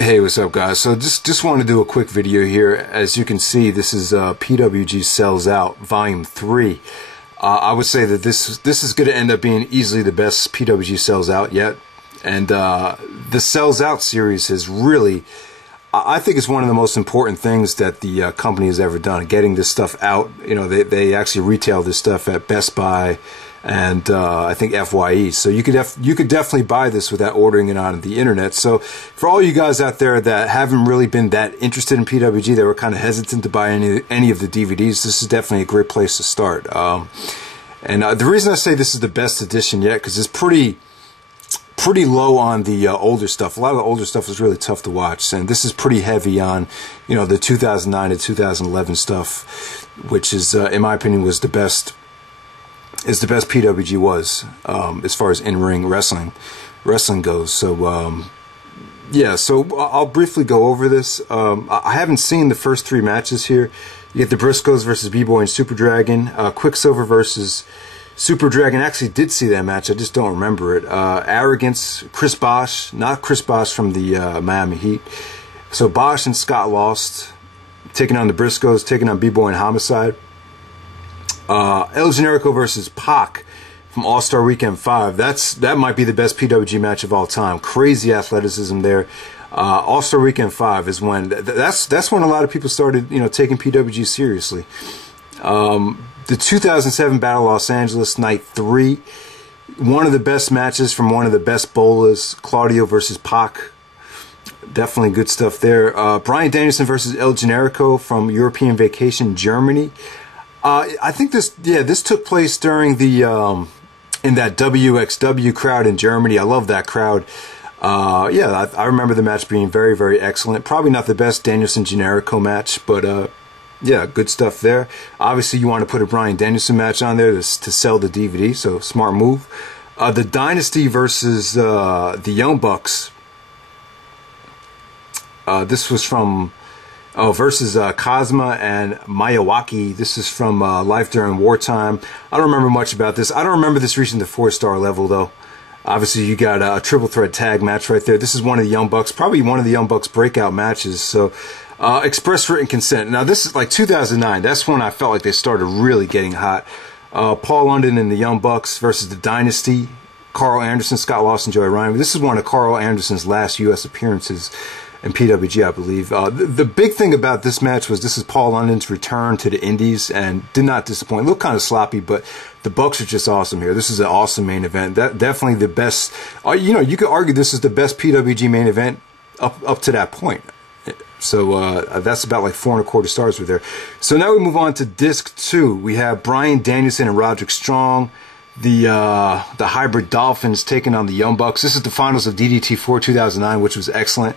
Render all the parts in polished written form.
Hey, what's up, guys? So just want to do a quick video here. As you can see, this is PWG Sells Out Volume 3. I would say that this is going to end up being easily the best PWG Sells Out yet. And the Sells Out series has really, I think it's one of the most important things that the company has ever done, getting this stuff out. You know, they actually retail this stuff at Best Buy and I think FYE. So you could definitely buy this without ordering it on the internet. So for all you guys out there that haven't really been that interested in PWG, that were kind of hesitant to buy any of the DVDs, this is definitely a great place to start. And the reason I say this is the best edition yet, because it's pretty low on the older stuff. A lot of the older stuff is really tough to watch, and this is pretty heavy on, you know, the 2009 to 2011 stuff, which is, in my opinion, was the best. Is the best PWG was, as far as in-ring wrestling goes. So yeah, so I'll briefly go over this. I haven't seen the first 3 matches here. You get the Briscoes versus B-Boy and Super Dragon, Quicksilver versus Super Dragon. I actually did see that match, I just don't remember it. Arrogance, Chris Bosh, not Chris Bosh from the Miami Heat. So Bosh and Scott lost, taking on the Briscoes, taking on B-Boy and Homicide. El Generico versus Pac from All-Star Weekend 5. That might be the best PWG match of all time. Crazy athleticism there. All-Star Weekend 5 is when that's when a lot of people started, you know, taking PWG seriously. The 2007 Battle Los Angeles Night 3, one of the best matches from one of the best bowlers, Claudio versus Pac. Definitely good stuff there. Bryan Danielson versus El Generico from European Vacation, Germany. I think this took place during the in that WXW crowd in Germany. I love that crowd. Yeah, I remember the match being very, very excellent. Probably not the best Danielson Generico match, but yeah, good stuff there. Obviously, you want to put a Bryan Danielson match on there to sell the DVD, so smart move. The Dynasty versus the Young Bucks. This was from versus Cosma and Miyawaki. This is from Life During Wartime. I don't remember much about this. I don't remember this reaching the 4-star level, though. Obviously, you got a triple threat tag match right there. This is one of the Young Bucks, probably one of the Young Bucks breakout matches. So, express written consent. Now, this is like 2009. That's when I felt like they started really getting hot. Paul London and the Young Bucks versus the Dynasty. Carl Anderson, Scott Lawson, Joey Ryan. This is one of Carl Anderson's last U.S. appearances in PWG, I believe. The big thing about this match was this is Paul London's return to the Indies, and did not disappoint. Looked kind of sloppy, but the Bucks are just awesome here. This is an awesome main event. Definitely the best. You know, you could argue this is the best PWG main event up to that point. So that's about like 4.25 stars right there. So now we move on to disc 2. We have Bryan Danielson and Roderick Strong, the Hybrid Dolphins taking on the Young Bucks. This is the finals of DDT4 2009, which was excellent.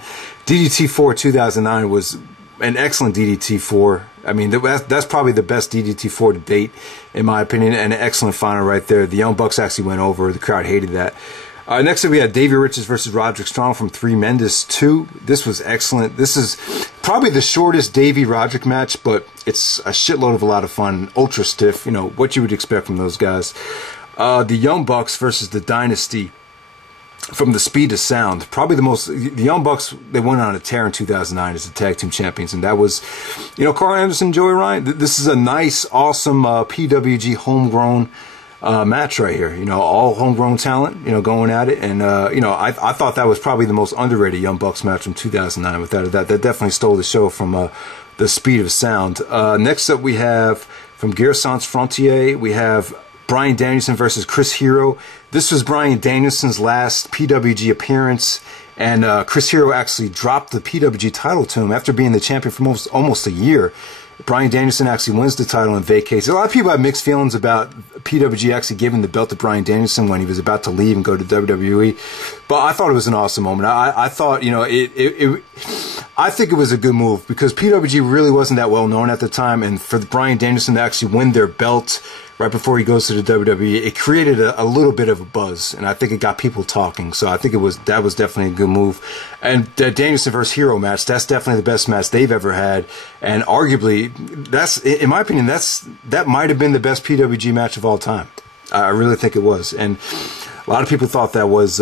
DDT4 2009 was an excellent DDT4. I mean, that's probably the best DDT4 to date, in my opinion, and an excellent final right there. The Young Bucks actually went over. The crowd hated that. Next up, we had Davey Richards versus Roderick Strong from Three Mendes 2. This was excellent. This is probably the shortest Davey Roderick match, but it's a shitload of a lot of fun. Ultra stiff, you know, what you would expect from those guys. The Young Bucks versus the Dynasty from the Speed of Sound. Probably the Young Bucks, they went on a tear in 2009 as the tag team champions, and that was, you know, Carl Anderson, Joey Ryan. This is a nice, awesome PWG homegrown match right here. You know, all homegrown talent, you know, going at it. And, you know, I thought that was probably the most underrated Young Bucks match from 2009 without a doubt. That definitely stole the show from the Speed of Sound. Next up, we have from Guerre Sans Frontier, we have Bryan Danielson versus Chris Hero. This was Bryan Danielson's last PWG appearance, and Chris Hero actually dropped the PWG title to him after being the champion for almost a year. Bryan Danielson actually wins the title and vacates. A lot of people have mixed feelings about PWG actually giving the belt to Bryan Danielson when he was about to leave and go to WWE, but I thought it was an awesome moment. I thought, you know, I think it was a good move because PWG really wasn't that well known at the time, and for Bryan Danielson to actually win their belt right before he goes to the WWE, it created a little bit of a buzz, and I think it got people talking. So I think that was definitely a good move. And the Danielson versus Hero match, that's definitely the best match they've ever had, and arguably, that's, in my opinion, that might have been the best PWG match of all time. I really think it was, and a lot of people thought that was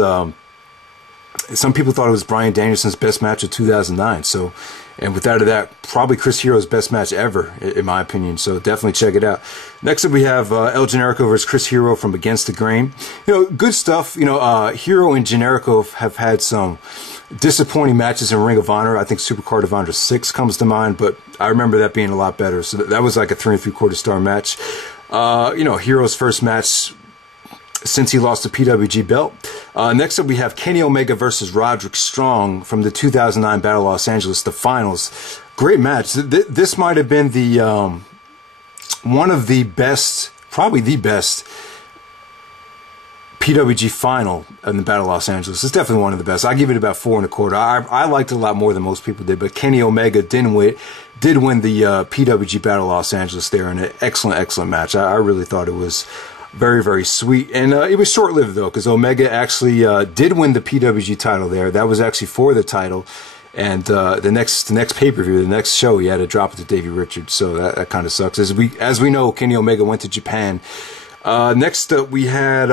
some people thought it was Bryan Danielson's best match of 2009. So, and without a doubt, probably Chris Hero's best match ever, in my opinion. So definitely check it out. Next up, we have El Generico versus Chris Hero from Against the Grain. You know, good stuff. You know, Hero and Generico have had some disappointing matches in Ring of Honor. I think Supercard of Honor 6 comes to mind, but I remember that being a lot better. So that was like a 3 3/4 star match. You know, Hero's first match since he lost the PWG belt. Next up, we have Kenny Omega versus Roderick Strong from the 2009 Battle of Los Angeles, the finals. Great match. This might have been the one of the best, probably the best PWG final in the Battle of Los Angeles. It's definitely one of the best. I give it about 4 1/4. I liked it a lot more than most people did, but Kenny Omega did win the PWG Battle of Los Angeles there in an excellent match. I really thought it was very, very sweet. And it was short-lived, though, because Omega actually did win the PWG title there. That was actually for the title. And the next pay-per-view, the next show, he had to drop it to Davey Richards. So that kind of sucks. As we know, Kenny Omega went to Japan. Next up, we had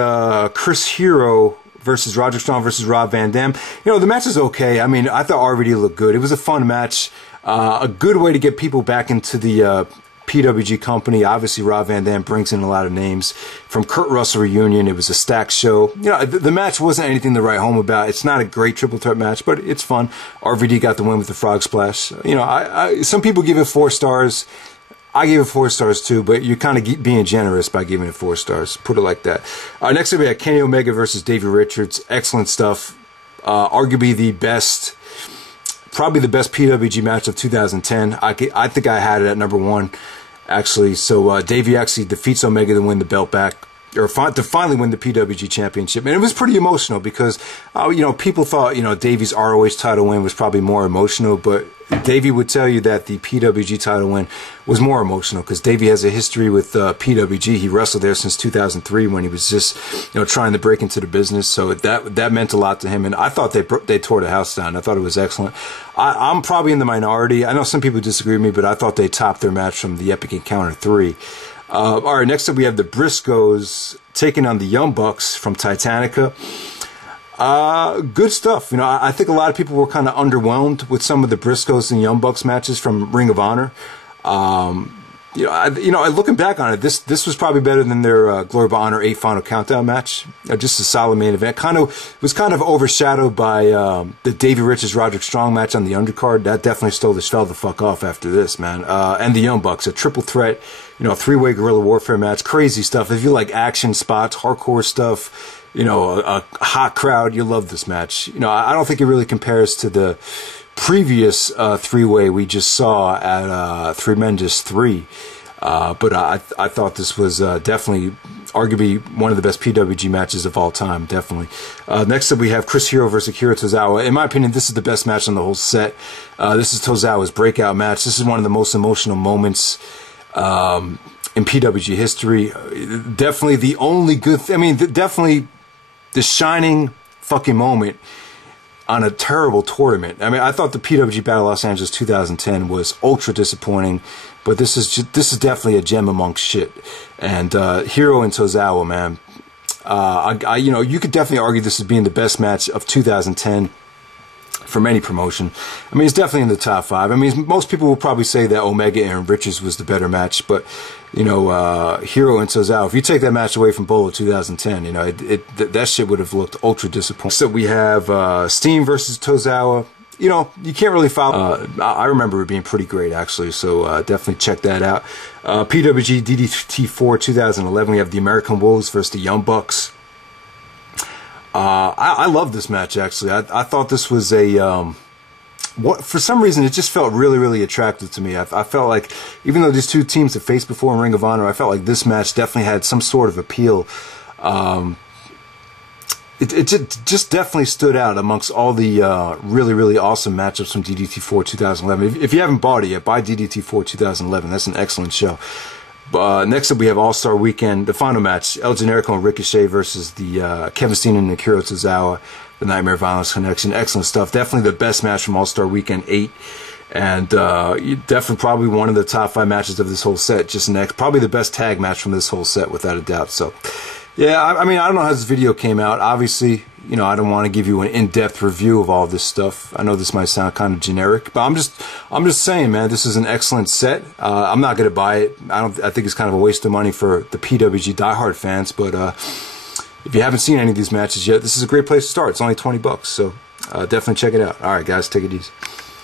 Chris Hero versus Roderick Strong versus Rob Van Dam. You know, the match is okay. I mean, I thought RVD looked good. It was a fun match. A good way to get people back into the PWG company. Obviously, Rob Van Dam brings in a lot of names. From Kurt Russell reunion, it was a stacked show. You know, the match wasn't anything to write home about. It's not a great triple threat match, but it's fun. RVD got the win with the frog splash. You know, some people give it 4 stars. I gave it 4 stars too, but you're kind of being generous by giving it 4 stars. Put it like that. Next up, we had Kenny Omega versus Davey Richards. Excellent stuff. Arguably the best, probably the best PWG match of 2010. I think I had it at number 1, actually. So Davey actually defeats Omega to win the belt back, or to finally win the PWG championship. And it was pretty emotional because, you know, people thought, you know, Davey's ROH title win was probably more emotional, but Davey would tell you that the PWG title win was more emotional because Davey has a history with PWG. He wrestled there since 2003 when he was just, you know, trying to break into the business. So that meant a lot to him. And I thought they tore the house down. I thought it was excellent. I'm probably in the minority. I know some people disagree with me, but I thought they topped their match from the Epic Encounter 3. All right, next up we have the Briscoes taking on the Young Bucks from Titanica. Good stuff. You know, I think a lot of people were kind of underwhelmed with some of the Briscoes and Young Bucks matches from Ring of Honor. Looking back on it, this was probably better than their Glory of Honor 8 Final Countdown match. Just a solid main event. Was kind of overshadowed by the Davey Richards Roderick Strong match on the undercard. That definitely fell the fuck off after this, man. And the Young Bucks, a triple threat, you know, 3-way guerrilla warfare match. Crazy stuff. If you like action spots, hardcore stuff, you know, a hot crowd, you love this match. You know, I don't think it really compares to the previous 3-way we just saw at Tremendous 3. But I thought this was definitely, arguably, one of the best PWG matches of all time, definitely. Next up, we have Chris Hero versus Akira Tozawa. In my opinion, this is the best match on the whole set. This is Tozawa's breakout match. This is one of the most emotional moments in PWG history. Definitely the only good definitely the shining fucking moment on a terrible tournament. I mean, I thought the PWG Battle of Los Angeles 2010 was ultra disappointing, but this is definitely a gem amongst shit. And Hero and Tozawa, man, you know, you could definitely argue this as being the best match of 2010 from any promotion. I mean, it's definitely in the top 5. I mean, most people will probably say that Omega and Richards was the better match, but you know, Hero and Tozawa, if you take that match away from Bolo 2010, you know, that shit would have looked ultra disappointing. So we have Steam versus Tozawa. You know, you can't really follow. I remember it being pretty great, actually, so definitely check that out. PWG DDT4 2011, we have the American Wolves versus the Young Bucks. I love this match, actually. I thought this was for some reason, it just felt really, really attractive to me. I felt like, even though these two teams have faced before in Ring of Honor, I felt like this match definitely had some sort of appeal. It just definitely stood out amongst all the really, really awesome matchups from DDT4 2011. If you haven't bought it yet, buy DDT4 2011. That's an excellent show. Next up, we have All-Star Weekend, the final match, El Generico and Ricochet versus the Kevin Steen and Akira Tozawa, the Nightmare Violence Connection. Excellent stuff. Definitely the best match from All-Star Weekend 8. And definitely probably one of the top 5 matches of this whole set. Just probably the best tag match from this whole set, without a doubt. So, yeah, I mean, I don't know how this video came out. Obviously, you know, I don't want to give you an in-depth review of all of this stuff. I know this might sound kind of generic, but I'm just saying, man, this is an excellent set. I'm not going to buy it. I think it's kind of a waste of money for the PWG diehard fans, but if you haven't seen any of these matches yet, this is a great place to start. It's only $20, so definitely check it out. All right, guys, take it easy.